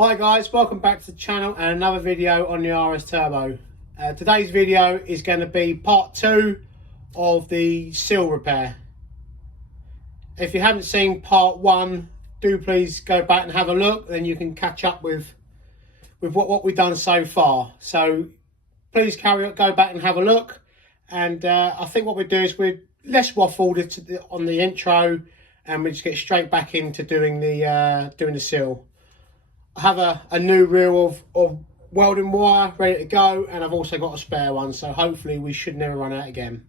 Hi guys, welcome back to the channel and another video on the RS Turbo. Today's video is going to be part 2 of the sill repair. If you haven't seen part 1, do please go back and have a look, then you can catch up with what we've done so far. So please go back and have a look. And I think what we do is we're less waffled on the intro, and we just get straight back into doing the sill. I have a new reel of welding wire ready to go, and I've also got a spare one, so hopefully we should never run out again.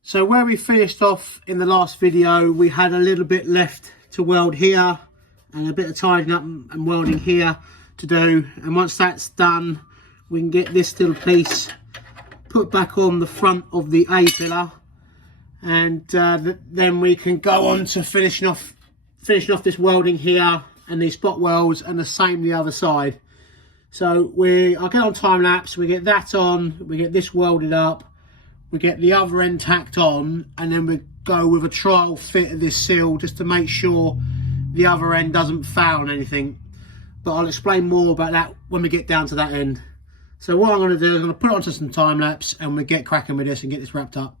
So where we finished off in the last video, we had a little bit left to weld here and a bit of tidying up and welding here to do, and once that's done we can get this little piece put back on the front of the A pillar, and then we can go on to finishing off this welding here and these spot welds, and the same the other side. So I'll get on time lapse, we get that on, we get this welded up, we get the other end tacked on, and then we go with a trial fit of this sill just to make sure the other end doesn't foul on anything. But I'll explain more about that when we get down to that end. So what I'm going to do is I'm going to put it onto some time lapse and we get cracking with this and get this wrapped up.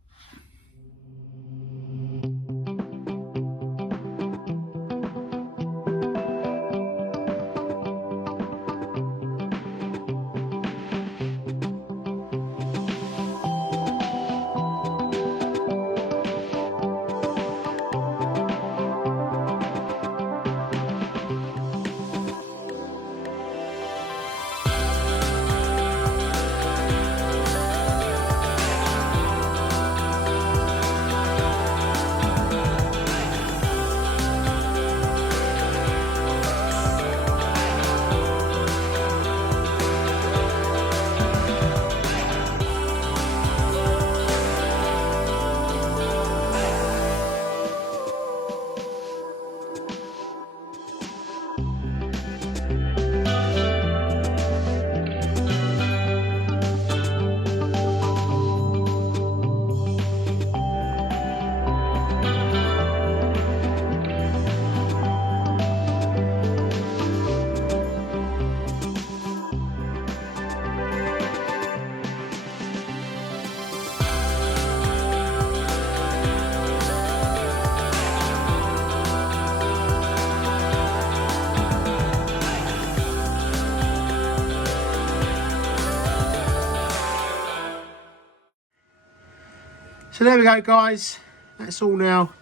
So there we go guys, that's all now,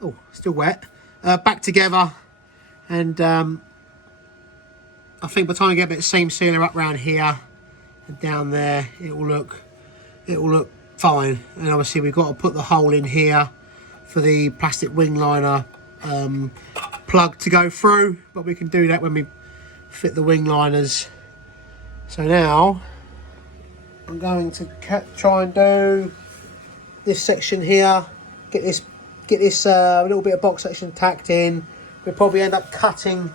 oh still wet, back together, and I think by the time I get a bit of seam sealer up around here and down there, it will look fine. And obviously we've got to put the hole in here for the plastic wing liner plug to go through, but we can do that when we fit the wing liners. So now I'm going to try and do this section here, get this little bit of box section tacked in. We'll probably end up cutting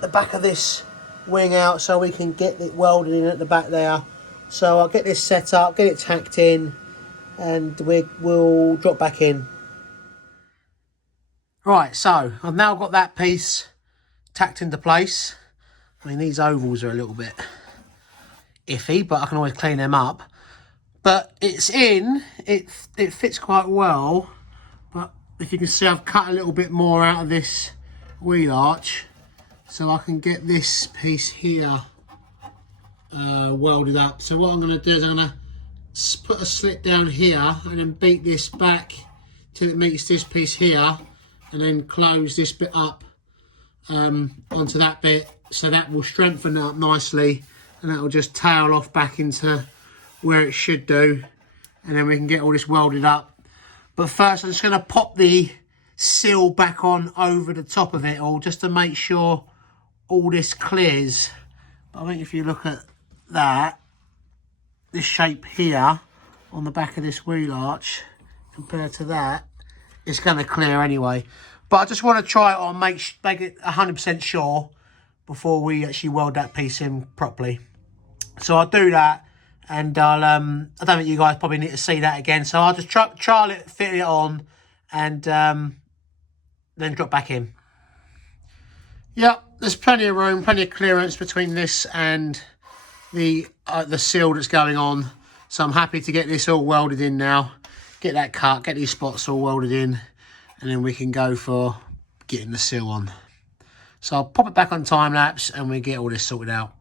the back of this wing out so we can get it welded in at the back there. So I'll get this set up, get it tacked in, and we'll drop back in. Right, so I've now got that piece tacked into place. I mean, these ovals are a little bit iffy, but I can always clean them up. But it's in, it fits quite well, but if you can see, I've cut a little bit more out of this wheel arch so I can get this piece here welded up. So what I'm going to do is I'm going to put a slit down here and then beat this back till it meets this piece here, and then close this bit up onto that bit, so that will strengthen it up nicely, and that will just tail off back into where it should do, and then we can get all this welded up. But first I'm just going to pop the sill back on over the top of it all, just to make sure all this clears. But I think if you look at that, this shape here on the back of this wheel arch compared to that, it's going to clear anyway. But I just want to try it on, make it 100% sure before we actually weld that piece in properly. So I'll do that, and I don't think you guys probably need to see that again. So I'll just trial it, fit it on, and then drop back in. Yep, there's plenty of room, plenty of clearance between this and the sill that's going on. So I'm happy to get this all welded in now. Get that cut, get these spots all welded in, and then we can go for getting the sill on. So I'll pop it back on time lapse and we get all this sorted out.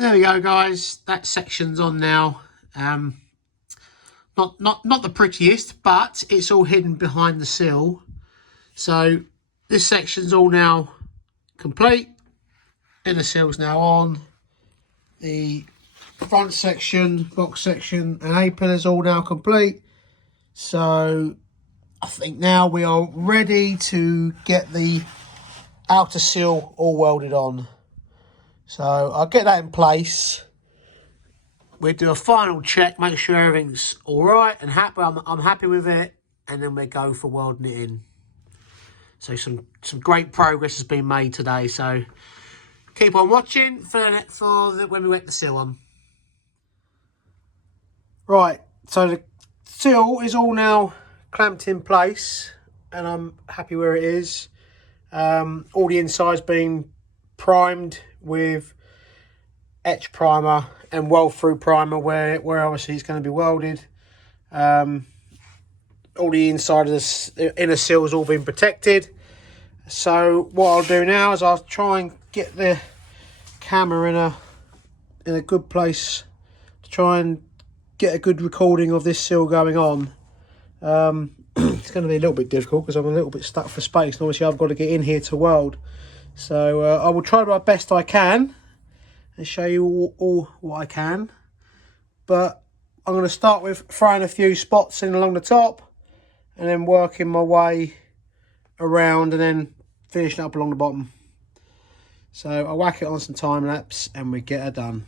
There we go, guys. That section's on now. Not the prettiest, but it's all hidden behind the sill. So this section's all now complete. Inner sill's now on. The front section, box section, and apron is all now complete. So I think now we are ready to get the outer sill all welded on. So I'll get that in place. We'll do a final check, make sure everything's all right and happy. I'm happy with it, and then we go for welding it in. So some great progress has been made today. So keep on watching when we wet the sill on. Right, so the sill is all now clamped in place, and I'm happy where it is. All the inside's been primed with etch primer and weld through primer where obviously it's going to be welded. All the inside of the inner sill has all been protected. So what I'll do now is I'll try and get the camera in a good place to try and get a good recording of this sill going on. It's going to be a little bit difficult because I'm a little bit stuck for space, and obviously I've got to get in here to weld. So I will try my best I can and show you all what I can. But I'm going to start with throwing a few spots in along the top and then working my way around and then finishing up along the bottom. So I'll whack it on some time lapse and we get her done.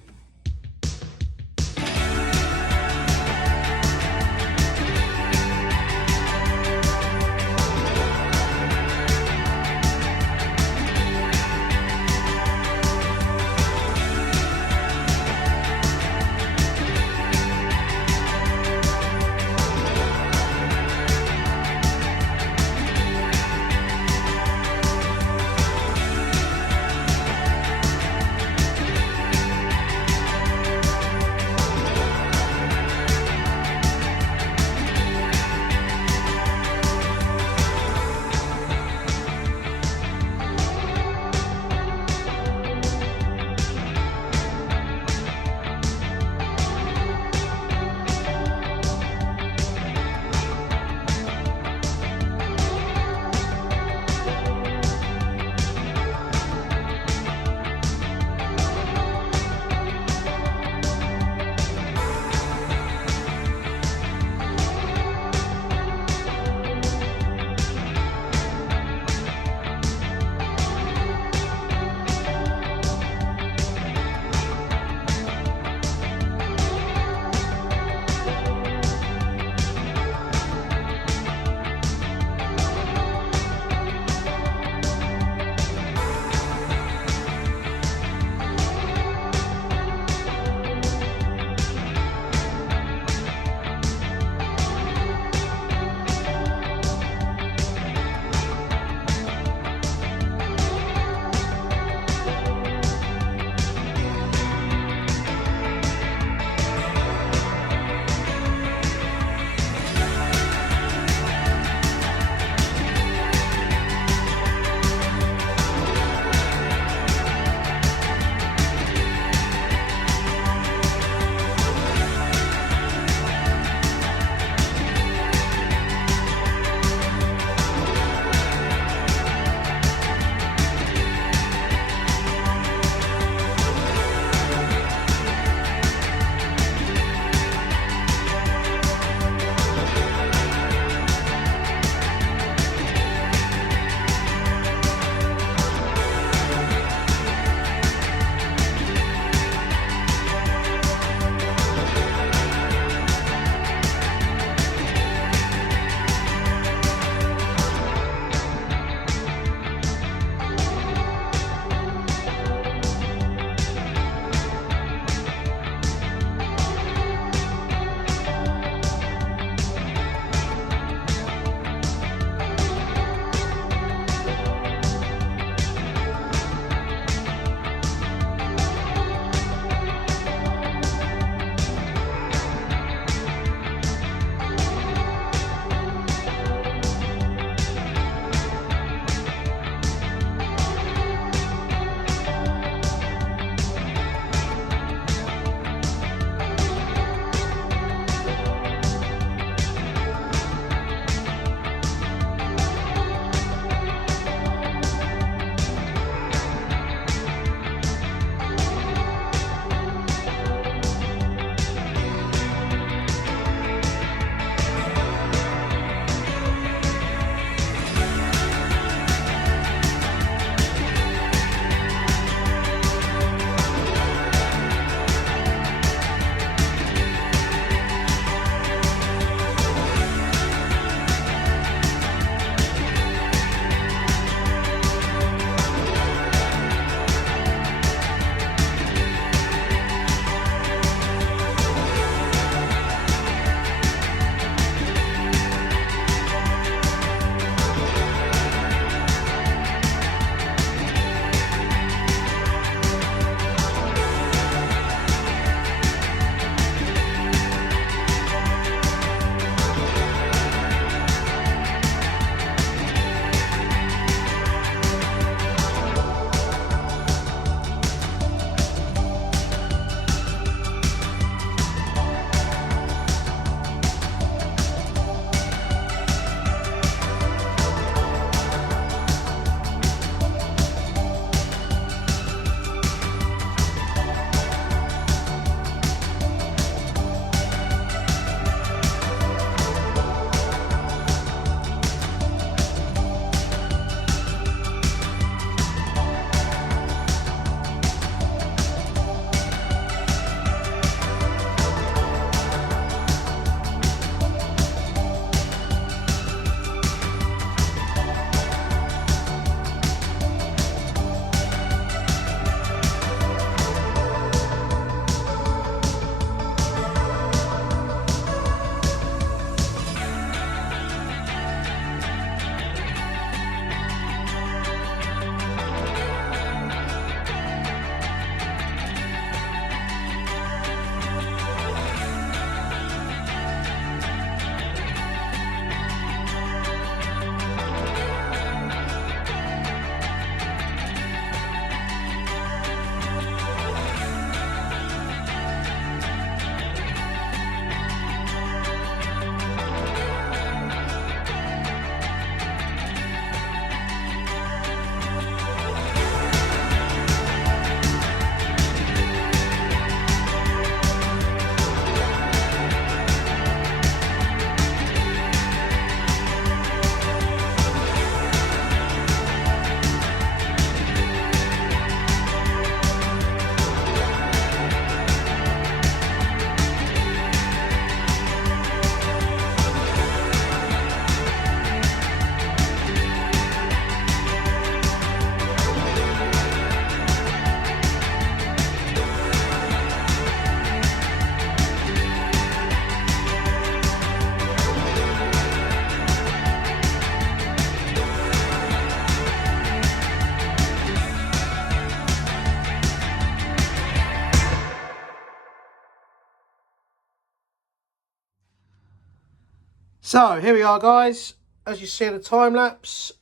So here we are, guys. As you see in the time lapse,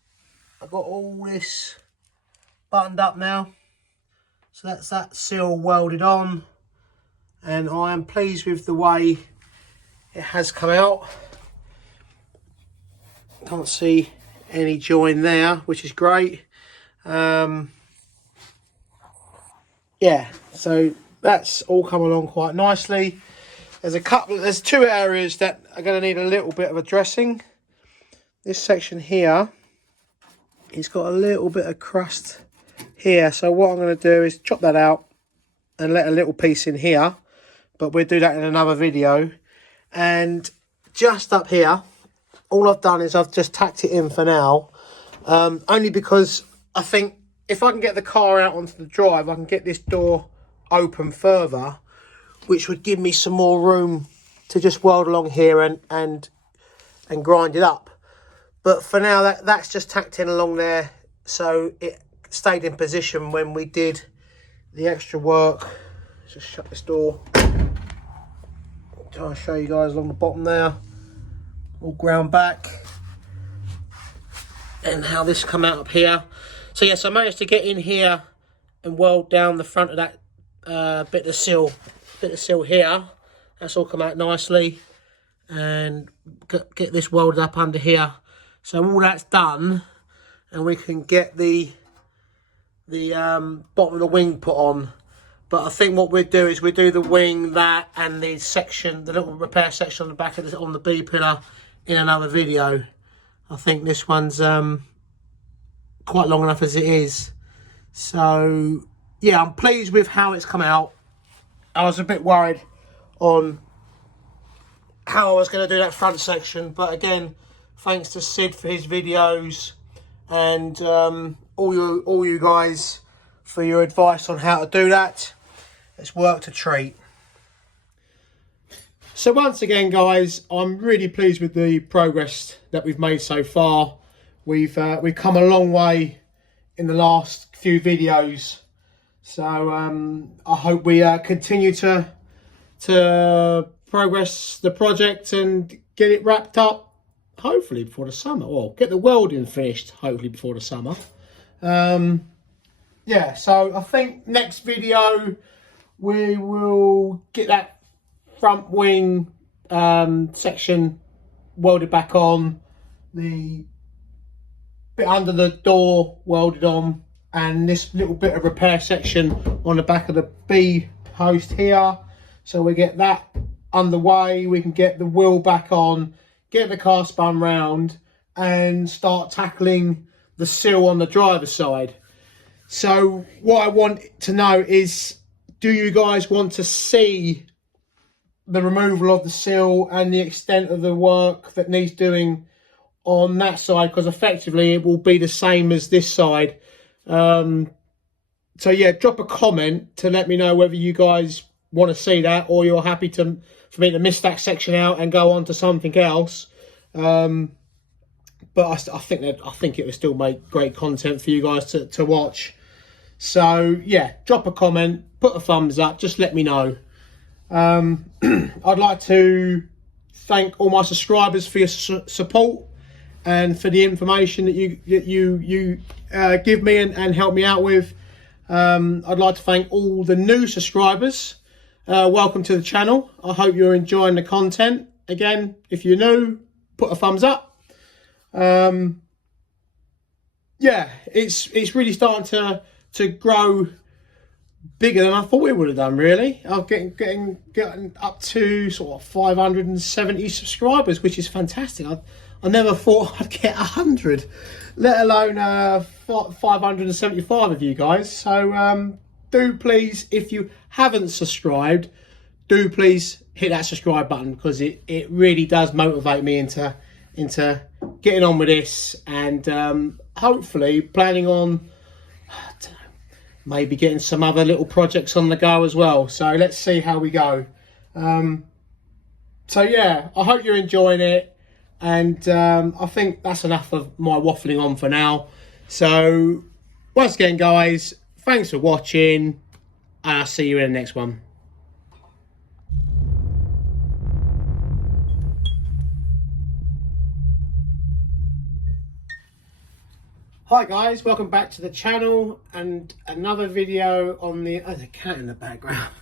I've got all this buttoned up now. So that's that sill welded on, and I am pleased with the way it has come out. Can't see any join there, which is great. Yeah, so that's all come along quite nicely. There's two areas that are going to need a little bit of addressing. This section here, it's got a little bit of crust here. So what I'm going to do is chop that out and let a little piece in here. But we'll do that in another video. And just up here, all I've done is I've just tacked it in for now. Only because I think if I can get the car out onto the drive, I can get this door open further, which would give me some more room to just weld along here and grind it up. But for now, that's just tacked in along there, so it stayed in position when we did the extra work. Let's just shut this door. I'll show you guys along the bottom there, all ground back, and how this come out up here. So yes, I managed to get in here and weld down the front of that bit of sill here. That's all come out nicely, and get this welded up under here. So all that's done, and we can get the bottom of the wing put on. But I think what we'll do is we'll do the wing, that, and the section, the little repair section on the back of on the B pillar in another video. I think this one's quite long enough as it is. So yeah, I'm pleased with how it's come out. I was a bit worried on how I was going to do that front section, but again, thanks to Sid for his videos, and all you guys for your advice on how to do that. It's worked a treat. So once again, guys, I'm really pleased with the progress that we've made so far. We've come a long way in the last few videos. So I hope we continue to progress the project and get it wrapped up, hopefully before the summer, or get the welding finished, hopefully before the summer. Yeah, so I think next video we will get that front wing section welded back on, the bit under the door welded on, and this little bit of repair section on the back of the B post here. So we get that underway, we can get the wheel back on, get the car spun round, and start tackling the sill on the driver's side. So what I want to know is, do you guys want to see the removal of the sill and the extent of the work that needs doing on that side? Because effectively it will be the same as this side. So yeah, drop a comment to let me know whether you guys want to see that, or you're happy for me to miss that section out and go on to something else. But I think it would still make great content for you guys to watch. So yeah, drop a comment, put a thumbs up, just let me know. I'd like to thank all my subscribers for your support and for the information that you give me and help me out with. I'd like to thank all the new subscribers. Welcome to the channel. I hope you're enjoying the content. Again, if you're new, put a thumbs up. Yeah, it's really starting to grow bigger than I thought it would have done, really. I'm getting up to sort of 570 subscribers, which is fantastic. I never thought I'd get 100, let alone 575 of you guys. So do please, if you haven't subscribed, do please hit that subscribe button, because it really does motivate me into getting on with this, and hopefully planning on maybe getting some other little projects on the go as well. So let's see how we go. So yeah, I hope you're enjoying it, and I think that's enough of my waffling on for now. So once again, guys, thanks for watching, and I'll see you in the next one. Hi guys, welcome back to the channel and another video on the, oh, the cat in the background.